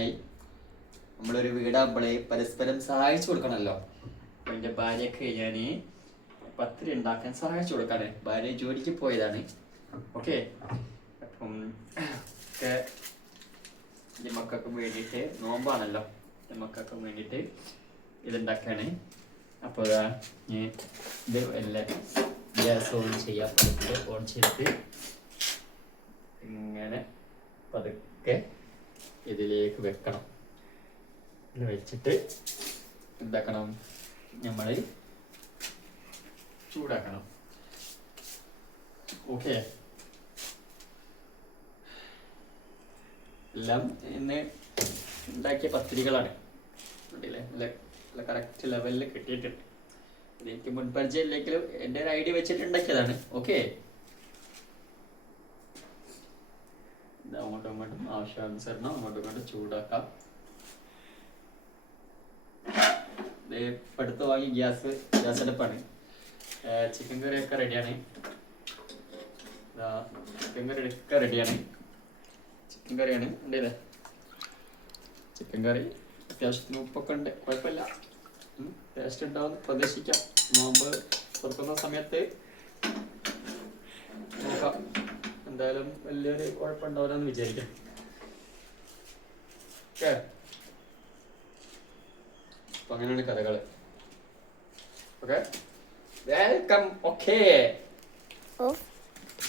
സമയമായി. നമ്മളൊരു വീടാകുമ്പോഴേ പരസ്പരം സഹായിച്ചു കൊടുക്കണമല്ലോ. അപ്പം എൻ്റെ ഭാര്യയ്ക്ക് ഞാൻ പത്തിരി ഉണ്ടാക്കാൻ സഹായിച്ചു കൊടുക്കാണ്. ഭാര്യ ജോലിക്ക് പോയതാണ്. ഓക്കെ, അപ്പം എൻ്റെ മക്കൾക്ക് വേണ്ടിയിട്ട് നോമ്പാണല്ലോ, എൻ്റെ മക്കൾക്ക് വേണ്ടിയിട്ട് ഇതുണ്ടാക്കാണ്. അപ്പോൾ ഞാൻ ഇത് എല്ലാം ഗ്യാസ് ഓൺ ചെയ്യാം. പതുക്കെ ഓൺ ചെയ്തിട്ട് ഇങ്ങനെ പതുക്കെ ഇതിലേക്ക് വെക്കണം. ഇത് വെച്ചിട്ട് എന്താക്കണം, നമ്മൾ ചൂടാക്കണം. ഓക്കെ, എല്ലാം ഇന്ന് ഉണ്ടാക്കിയ പത്തിരികളാണ്. കണ്ടില്ലേ, നല്ല കറക്റ്റ് ലെവലിൽ കിട്ടിയിട്ടുണ്ട്. ഇതെനിക്ക് മുൻപരിചയമില്ലെങ്കിലും എൻ്റെ ഒരു ഐഡിയ വെച്ചിട്ട് ഉണ്ടാക്കിയതാണ്. ഓക്കെ, അങ്ങോട്ടും ഇങ്ങോട്ടും ആവശ്യാനുസരണം അങ്ങോട്ടും ഇങ്ങോട്ടും ചൂടാക്കാം. അടുത്ത് വാങ്ങി ഗ്യാസ് അടുപ്പാണ്. ചിക്കൻ കറിയൊക്കെ റെഡിയാണ്. ചിക്കൻ കറി ഒക്കെ റെഡിയാണ്. ചിക്കൻ കറിയാണ് ഉണ്ടല്ലേ. ചിക്കൻ കറി അത്യാവശ്യത്തിന് ഉപ്പൊക്കെ ഉണ്ട്, കുഴപ്പമില്ല. ടേസ്റ്റ് ഉണ്ടാവും പ്രതീക്ഷിക്കാം. നോമ്പ് തുറക്കുന്ന സമയത്ത് നോക്കാം. എന്തായാലും വലിയൊരു കുഴപ്പമുണ്ടാവില്ലെന്ന് വിചാരിക്കാം. ഓക്കെ, അപ്പൊ അങ്ങനെയാണ് കഥകൾ. Okay, welcome. ഓക്കെ.